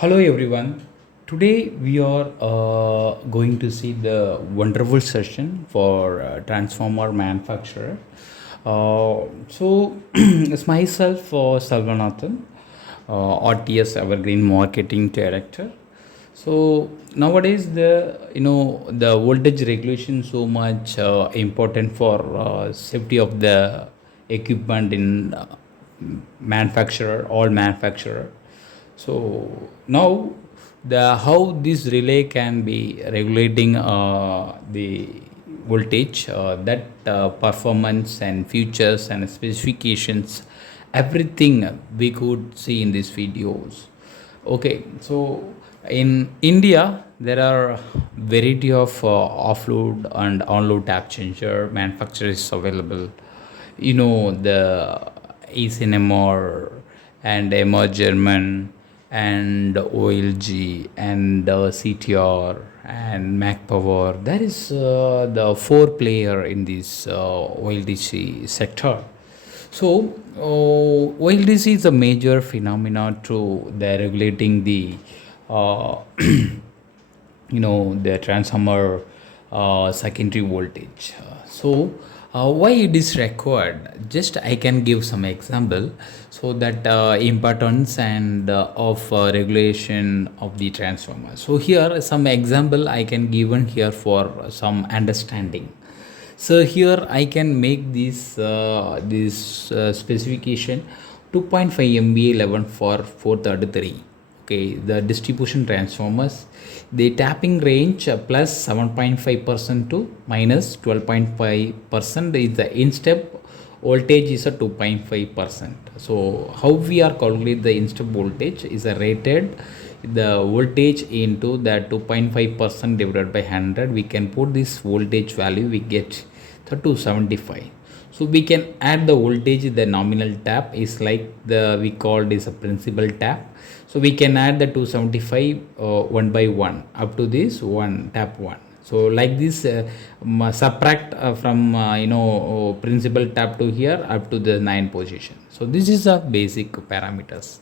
Hello everyone. Today we are going to see the wonderful session for transformer manufacturer. It's myself, Salvanathan, RTS Evergreen Marketing Director. So nowadays the voltage regulation so much important for safety of the equipment in manufacturer, all manufacturer. So now the how this relay can be regulating the voltage, that performance and features and specifications, everything we could see in these videos. Okay, so in India there are variety of offload and onload tap changer manufacturers available. The ASMR and MR German and OLG and CTR and Mac Power. That is the four player in this OLDC sector. So, OLDC is a major phenomena to the regulating the uh, the transformer secondary voltage. Why it is required? Just I can give some example so that importance and of regulation of the transformer. So here some example I can given here for some understanding. So here I can make this specification 2.5 MVA 11 for 433. Okay, the distribution transformers, the tapping range plus 7.5% to minus 12.5% is the in-step voltage is a 2.5%. So how we are calculate the in-step voltage is a rated the voltage into the 2.5% divided by 100. We can put this voltage value, we get the 275. So we can add the voltage, the nominal tap is like the we called is a principal tap. So we can add the 275 one by one up to this one tap one. So like this subtract from principal tap to here up to the 9 position. So this is a basic parameters.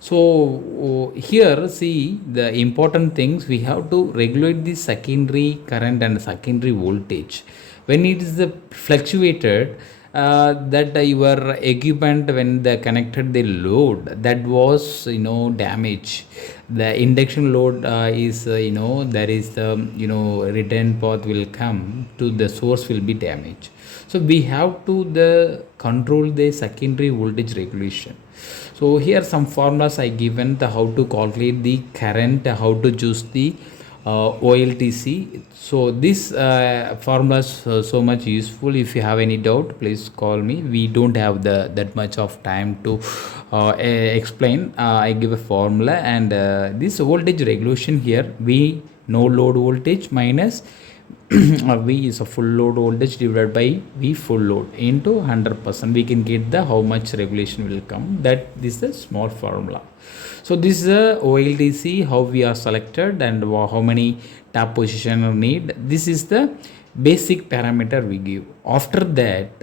So here see the important things, we have to regulate the secondary current and secondary voltage. When it is fluctuated, that your equipment when they connected the load, that was damage. The induction load is there is the return path will come to the source will be damaged. So we have to the control the secondary voltage regulation. So here some formulas I given the how to calculate the current, how to choose the OLTC. So this formula is so much useful. If you have any doubt, please call me. We don't have the that much of time to explain. I give a formula and this voltage regulation here, V no load voltage minus V is a full load voltage divided by V full load into 100%. We can get the how much regulation will come. That this is a small formula. So this is a OLTC, how we are selected and how many tap position need. This is the basic parameter we give. After that,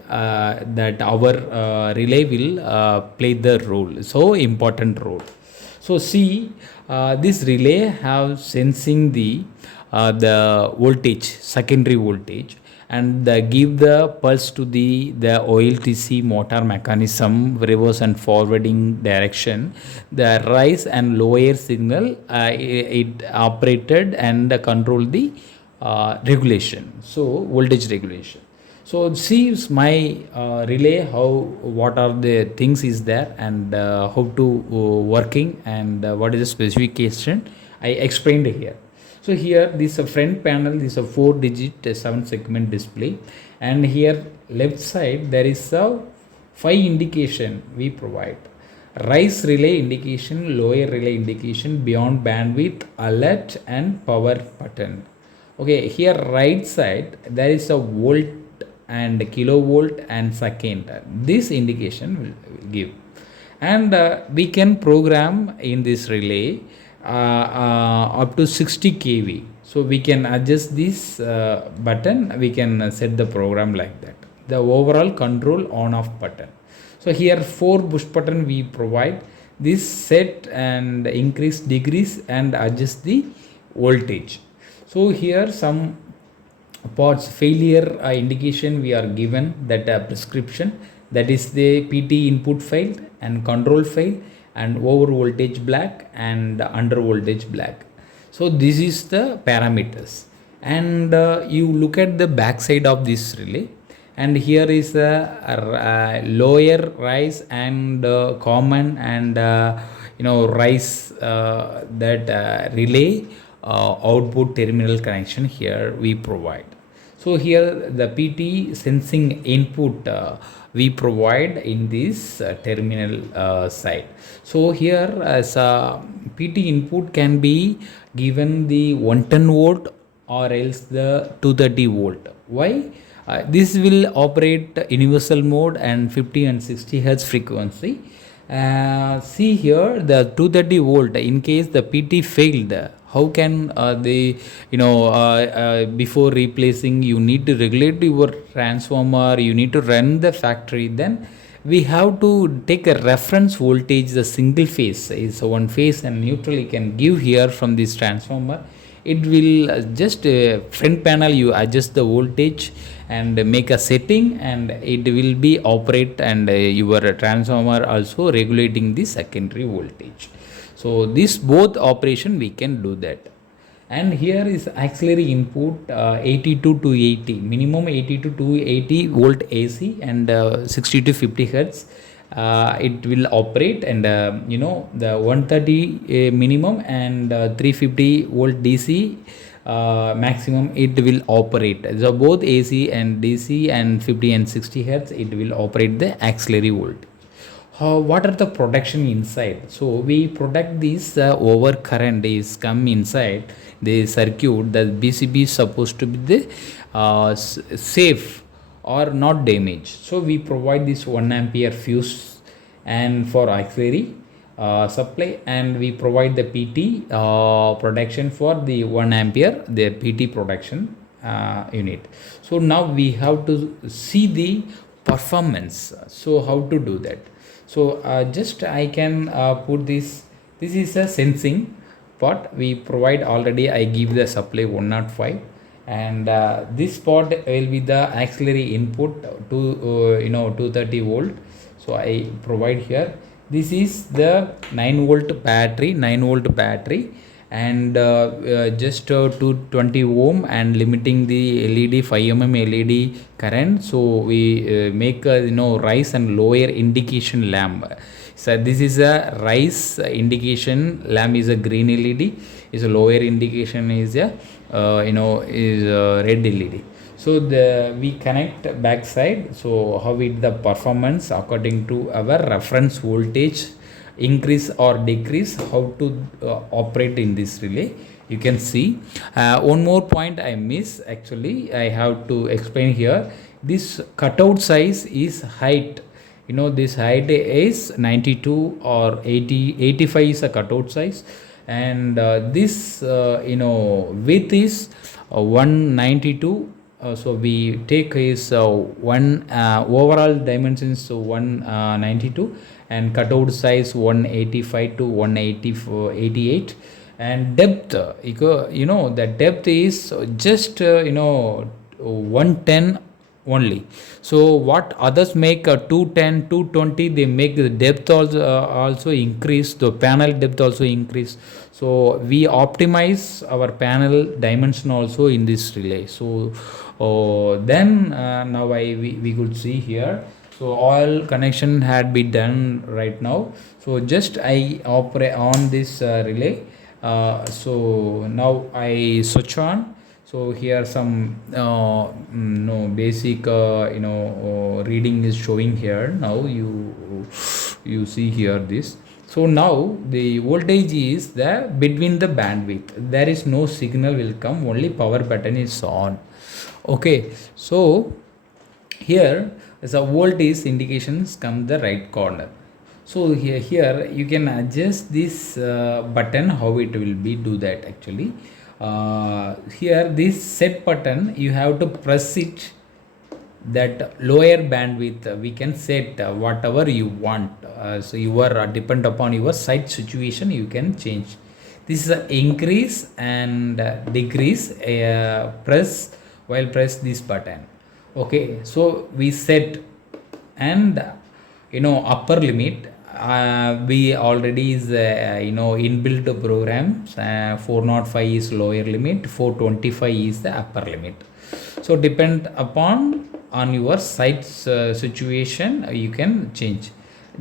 that our relay will play the role. So important role. So see, this relay have sensing the voltage, secondary voltage, and give the pulse to the OLTC motor mechanism, reverse and forwarding direction. The rise and lower signal, it operated and control the regulation. So voltage regulation. So see my relay how what are the things is there and how to working and what is the specification I explained here. So here this front panel, this is a 4-digit 7-segment display, and here left side there is a 5 indication we provide: rise relay indication, lower relay indication, beyond bandwidth, alert, and power button. Okay, here right side there is a volt and kilovolt and second. This indication will give, and we can program in this relay up to 60 kV. So we can adjust this button, we can set the program like that, the overall control on off button. So here 4 push button we provide. this set and increase degrees and adjust the voltage. So here some parts failure indication we are given, that prescription, that is the PT input failed and control failed and over voltage black and under voltage black. So this is the parameters. And you look at the back side of this relay, and here is a lower rise and common and rise that relay output terminal connection here we provide. So here the PT sensing input we provide in this terminal side. So here as a PT input can be given the 110 volt or else the 230 volt. Why? This will operate universal mode and 50 and 60 hertz frequency. See here the 230 volt, in case the PT failed, how can they before replacing you need to regulate your transformer, you need to run the factory, then we have to take a reference voltage. The single phase is one phase and neutral you can give here from this transformer. It will just front panel you adjust the voltage and make a setting, and it will be operate, and your transformer also regulating the secondary voltage. So this both operation we can do that. And here is auxiliary input 82 to 80, minimum 82 to 280 volt AC and 60 to 50 hertz. It will operate, and the 130 minimum and 350 volt DC maximum it will operate. So both AC and DC and 50 and 60 hertz it will operate the auxiliary volt. What are the protection inside? So we protect this over current is come inside the circuit. The BCB is supposed to be the safe or not damaged. So we provide this 1 ampere fuse and for auxiliary supply, and we provide the PT protection for the 1 ampere, the PT protection unit. So now we have to see the performance. So how to do that? So just I can put this is a sensing part we provide already. I give the supply 105, and this part will be the auxiliary input to 230 volt. So I provide here, this is the 9 volt battery, and just 220 ohm and limiting the LED 5 LED current. So we make a rise and lower indication lamp. So this is a rise indication lamp is a green LED, is a lower indication is a red LED. So we connect backside. So how it the performance according to our reference voltage increase or decrease, how to operate in this relay you can see. One more point I miss, actually I have to explain here. This cutout size is height. This height is 92 or 85 is a cutout size, and this width is 192. So we take is one overall dimensions, so 192, and cutout size 185 to 188, and depth, the depth is just 110 only. So what others make 210 220, they make the depth also increase, the panel depth also increase. So we optimize our panel dimension also in this relay. So then now we could see here. So all connection had been done right now. So just I operate on this relay. So now I switch on. So here some basic reading is showing here. Now you see here this. So now the voltage is the between the bandwidth. There is no signal will come, only power button is on. Okay, so here as a voltage indications come the right corner. So here you can adjust this button, how it will be do that actually. Here this set button you have to press it that lower bandwidth we can set whatever you want. So you are depend upon your site situation, you can change. This is a increase and decrease. Press while press this button. Okay, so we set, and upper limit, we already is inbuilt programs. 405 is lower limit, 425 is the upper limit. So depend upon on your site situation, you can change.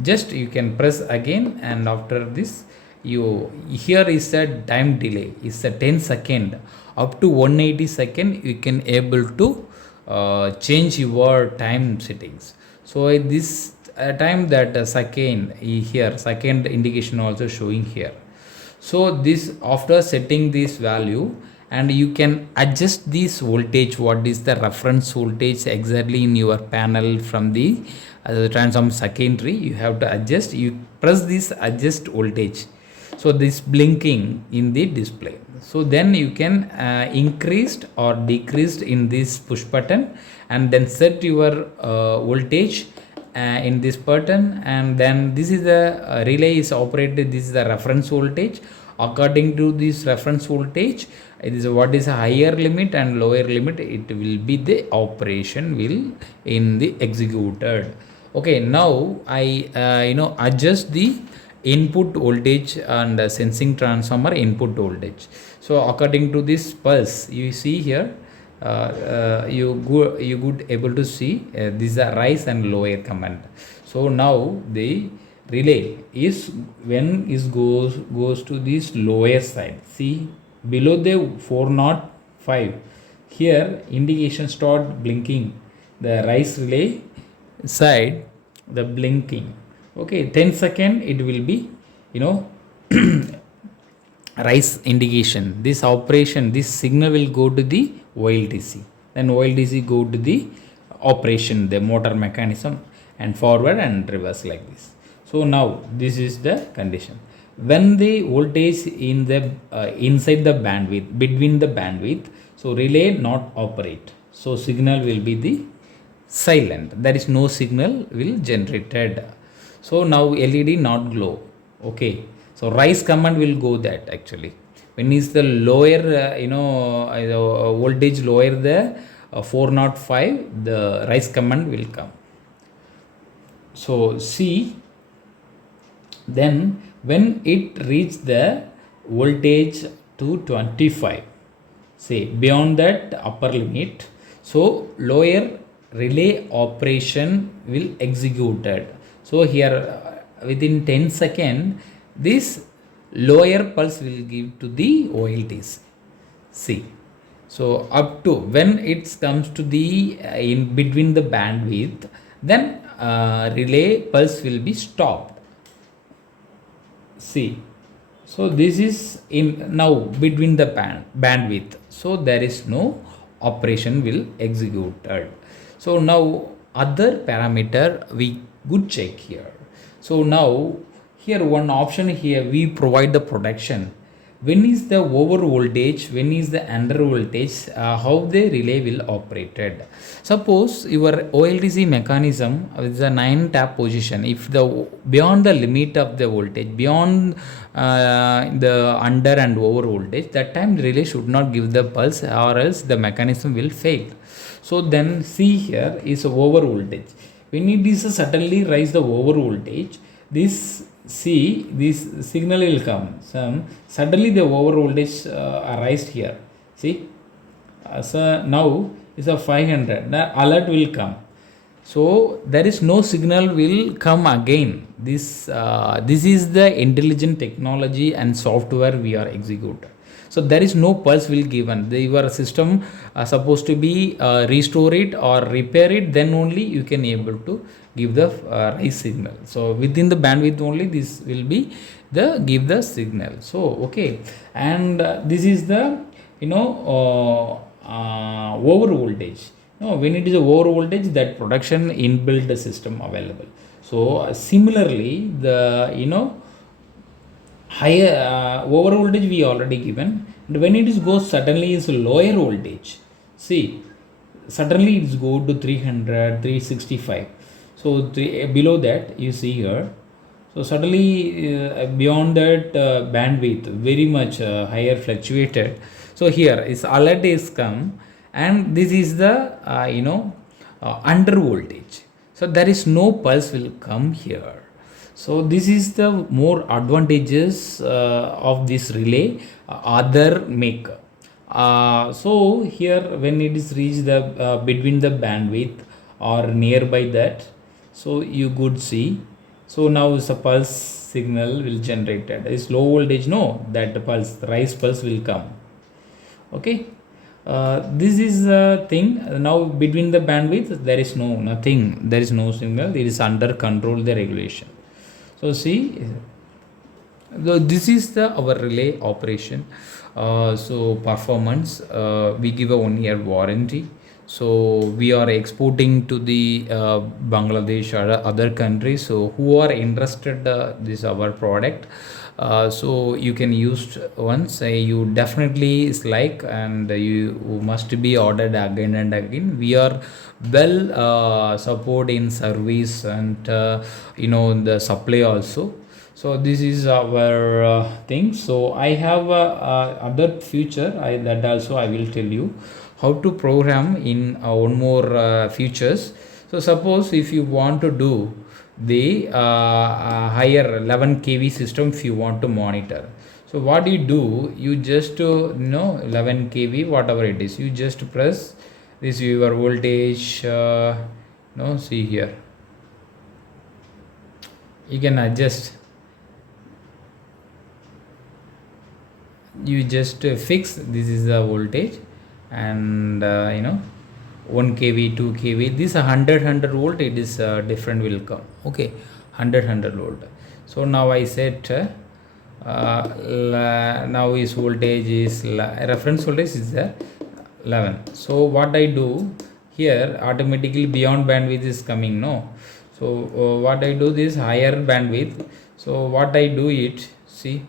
Just you can press again, and after this, you here is a time delay, is a 10 second, up to 180 second you can able to change your time settings. So this time that second here, second indication also showing here. So this, after setting this value, and you can adjust this voltage, what is the reference voltage exactly in your panel from the transform secondary, you have to adjust. You press this adjust voltage, so this blinking in the display. So then you can increased or decreased in this push button, and then set your voltage in this button, and then this is the relay is operated, this is the reference voltage. According to this reference voltage, it is what is a higher limit and lower limit, it will be the operation will in the executed. Okay, now I adjust the input voltage and sensing transformer input voltage. So according to this pulse, you see here, you could able to see these are rise and lower command. So now the relay is, when is goes to this lower side, see below the 405, here indication start blinking, the rise relay side, the blinking. Okay, 10 second it will be rise indication. This operation, this signal will go to the OLDC, then OLDC go to the operation, the motor mechanism, and forward and reverse like this. So now this is the condition. When the voltage in the inside the bandwidth, between the bandwidth, so relay not operate, so signal will be the silent, there is no signal will generated. So now LED not glow. Okay, so rise command will go that actually when is the lower voltage lower the 405, the rise command will come. So see, then when it reach the voltage to 25, say beyond that upper limit, so lower relay operation will executed. So here within 10 second, this lower pulse will give to the OLTs. See, so up to when it comes to the in between the bandwidth, then relay pulse will be stopped. See, so this is in now between the bandwidth, so there is no operation will executed. So now other parameter we could check here. So now here one option here we provide the protection. When is the over voltage, when is the under voltage, how the relay will operated. Suppose your OLDC mechanism is a 9 tap position, if the beyond the limit of the voltage, beyond the under and over voltage, that time the relay should not give the pulse, or else the mechanism will fail. So then see here is over voltage. When it is suddenly rise the over voltage, this see this signal will come. Suddenly the over voltage arise here. See, so now is a 500. The alert will come. So there is no signal will come again. This is the intelligent technology and software we are executing. So there is no pulse will given. Your system supposed to be restore it or repair it, then only you can able to give the rise signal. So within the bandwidth only this will be the give the signal. So okay, and this is the over voltage. No, when it is a over voltage, that production inbuilt system available. So similarly, the higher over voltage we already given, and when it is goes suddenly is lower voltage. See, suddenly it's go to 300, 365. So below that you see here, so suddenly beyond that bandwidth very much higher fluctuated. So here is alert is come, and this is the under voltage. So there is no pulse will come here. So this is the more advantages of this relay other make. So here when it is reached the between the bandwidth or nearby that, so you could see. So now is a pulse signal will generated. Is low voltage, no, that pulse rise pulse will come. Okay, this is a thing. Now between the bandwidth there is no nothing, there is no signal, it is under control the regulation. So see, this is the our relay operation. So performance, we give a 1 year warranty. So we are exporting to the Bangladesh or other countries, so who are interested this our product. So you can use once, you definitely is like, and you must be ordered again and again. We are well support in service and the supply also. So this is our thing. So I have other future, that also I will tell you how to program in one more features. So suppose if you want to do the higher 11 kV system, if you want to monitor, so what you do, you just 11 kV whatever it is, you just press this your voltage. No, see here, you can adjust, you just fix this is the voltage, and 1 kV 2 kV, this 100 volt, it is different will come. Okay, 100 volt. So now I set now is voltage is reference voltage is 11. So what I do here, automatically beyond bandwidth is coming, no. So what I do this higher bandwidth, so what I do it, see,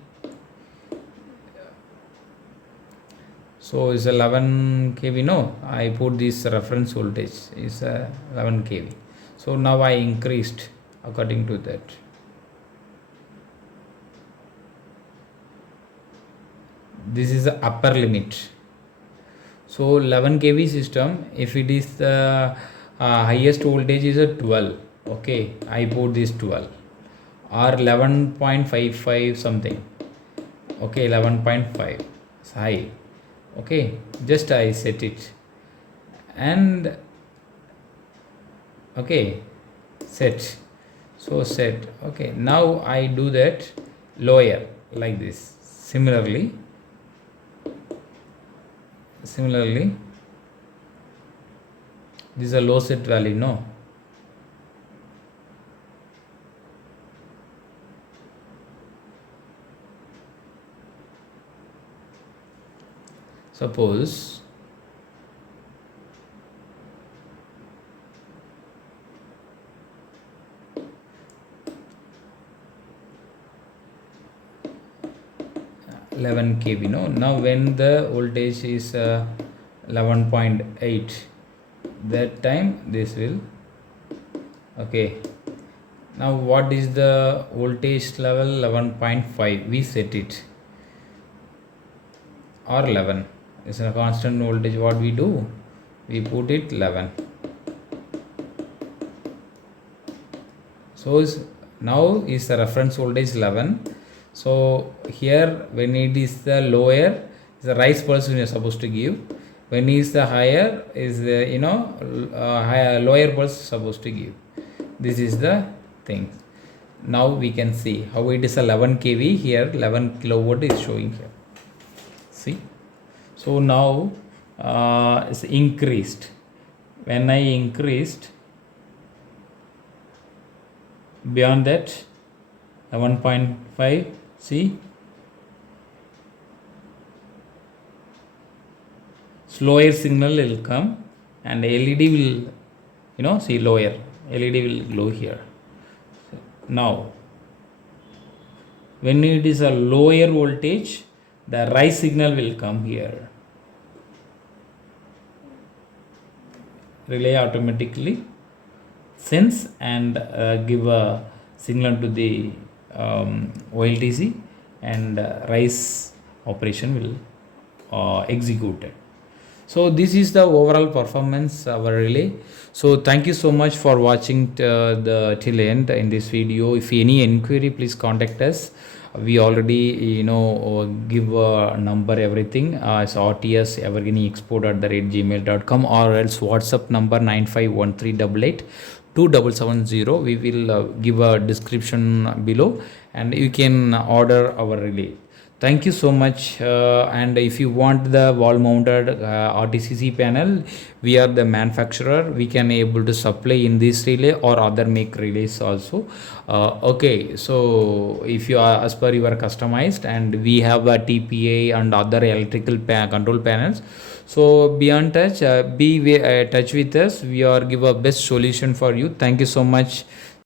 so is 11 kV, no, I put this reference voltage is 11 kV. So now I increased according to that. This is the upper limit. So 11 kV system, if it is the highest voltage is a 12, okay, I put this 12 or 11.55 something, okay, 11.5 it's high. Okay, just I set it, and okay, set. So set. Okay, now I do that lower like this. Similarly, this is a low set value, no. Suppose 11 kV, no. Now when the voltage is 11.8, that time this will, okay. Now what is the voltage level? 11.5, we set it, or 11 is a constant voltage. What we do, we put it 11. So now is the reference voltage 11. So here when it is the lower, the rise pulse we are supposed to give. When it is the higher, is the higher lower pulse supposed to give. This is the thing. Now we can see how it is 11 kV here, 11 kilowatt is showing here. See, so now it's increased. When I increased beyond that 11.5, see, slower signal will come, and LED will see lower, LED will glow here. Now when it is a lower voltage, the rise signal will come here. relay automatically sense and give a signal to the OLTC, and rise operation will executed. So this is the overall performance our relay. So thank you so much for watching the till end in this video. If any inquiry, please contact us. We already give a number, everything, as RTS evergreen export at the rate gmail.com, or else WhatsApp number 9513882770. We will give a description below, and you can order our relay. Thank you so much. And if you want the wall mounted RTCC panel, we are the manufacturer. We can able to supply in this relay or other make relays also. Okay, so if you are as per your customized, and we have a TPA and other electrical control panels. So be on touch, touch with us. We are give a best solution for you. Thank you so much.